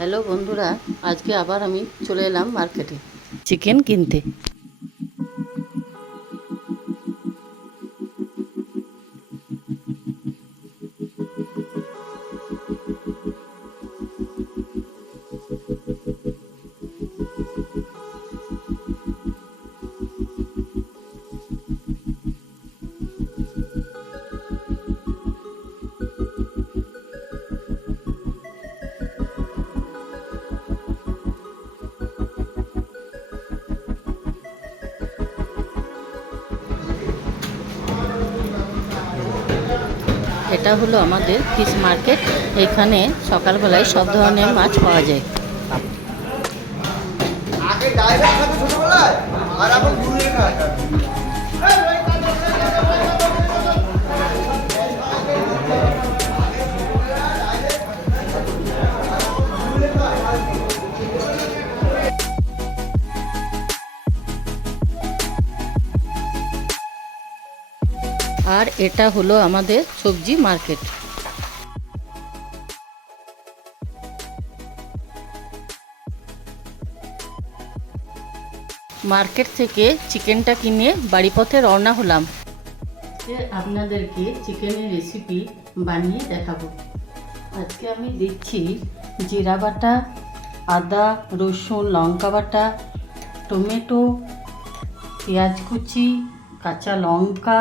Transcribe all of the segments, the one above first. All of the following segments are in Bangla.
হ্যালো বন্ধুরা, আজকে আবার আমি চলে এলাম মার্কেটে চিকেন কিনতে। এটা হলো আমাদের ফিশ মার্কেট। এখানে সকালবেলায় সব ধরনের মাছ পাওয়া যায়। আর এটা হলো আমাদের সবজি মার্কেট। মার্কেট থেকে চিকেনটা কিনে বাড়ি পথে রওনা হলাম। আপনাদেরকে চিকেনের রেসিপি বানিয়ে দেখাবো। আজকে আমি দিচ্ছি জিরা বাটা, আদা রসুন লঙ্কা বাটা, টমেটো, পেঁয়াজ কুচি, কাঁচা লঙ্কা,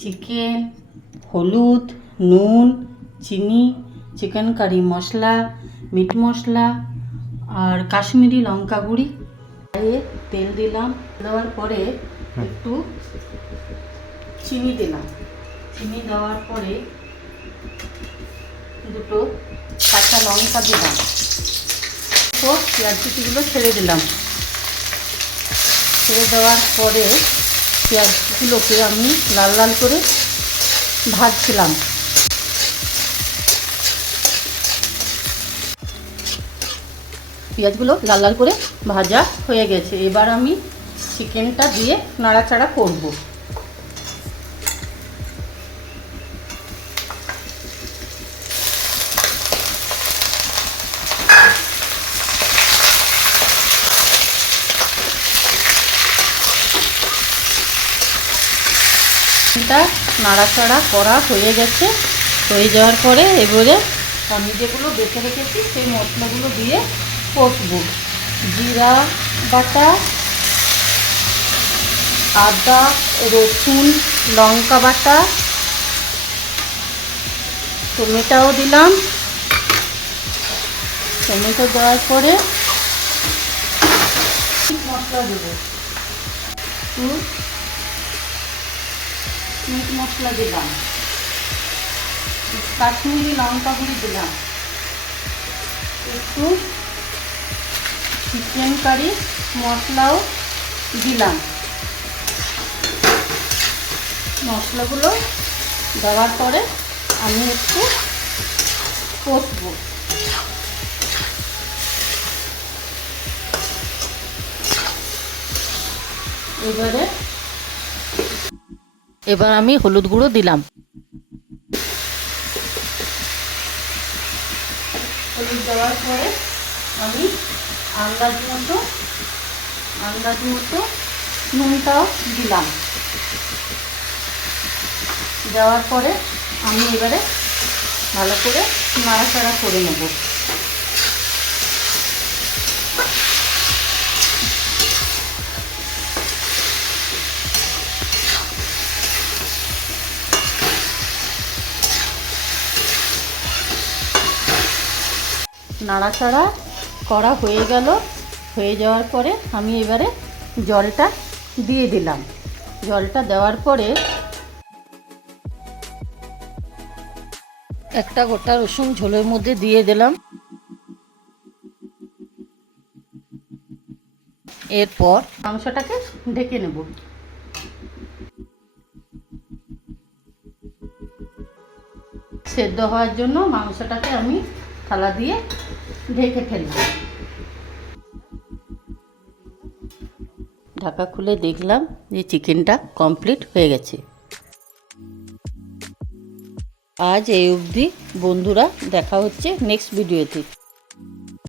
চিকেন, হলুদ, নুন, চিনি, চিকেন কারি মশলা, মিট মশলা আর কাশ্মীরি লঙ্কা গুঁড়ি। তেল দিলাম, দেওয়ার পরে একটু চিনি দিলাম। চিনি দেওয়ার পরে দুটো কাঁচা লঙ্কা দিলাম, তো পেঁয়াজ কুচিগুলো ছেড়ে দিলাম। ছেড়ে দেওয়ার পরে পেঁয়াজগুলোকে আমি লাল লাল করে ভাজছিলাম। পেঁয়াজগুলো লাল লাল করে ভাজা হয়ে গেছে। এবার আমি চিকেনটা দিয়ে নাড়াচাড়া করব। এটা নাড়াচাড়া করা হয়ে গেছে। হয়ে যাওয়ার পরে এবারে আমি যেগুলো বেছে রেখেছি সেই মশলাগুলো দিয়ে কষবো। জিরা বাটা, আদা রসুন লঙ্কা বাটা, টমেটোও দিলাম। টমেটো দেওয়ার পরে মশলা দেবো, মিট মশলা দিলাম, কাশ্মীরি লঙ্কা গুঁড়ি দিলাম, একটু চিকেন কারি মশলাও দিলাম। মশলাগুলো দেওয়ার পরে আমি একটু কষবো। এবার আমি হলুদ গুঁড়ো দিলাম। হলুদ দেওয়ার পরে আমি আন্দাজ মতো নুনটাও দিলাম। দেওয়ার পরে আমি এবারে ভালো করে নাড়াচাড়া করে নেব। নাড়াচাড়া করা হয়ে গেল। হয়ে যাওয়ার পরে আমি এবারে জলটা দিয়ে দিলাম। জলটা দেওয়ার পরে একটা গোটা রসুন ঝোলের মধ্যে দিয়ে দিলাম। এরপর মাংসটাকে ঢেকে নেব। সেদ্ধ হওয়ার জন্য মাংসটাকে আমি থালা দিয়ে ঢেকে ফেললাম। ঢাকা খুলে দেখলাম যে চিকেনটা কমপ্লিট হয়ে গেছে। আজ এই অবধি বন্ধুরা, দেখা হচ্ছে নেক্সট ভিডিওতে।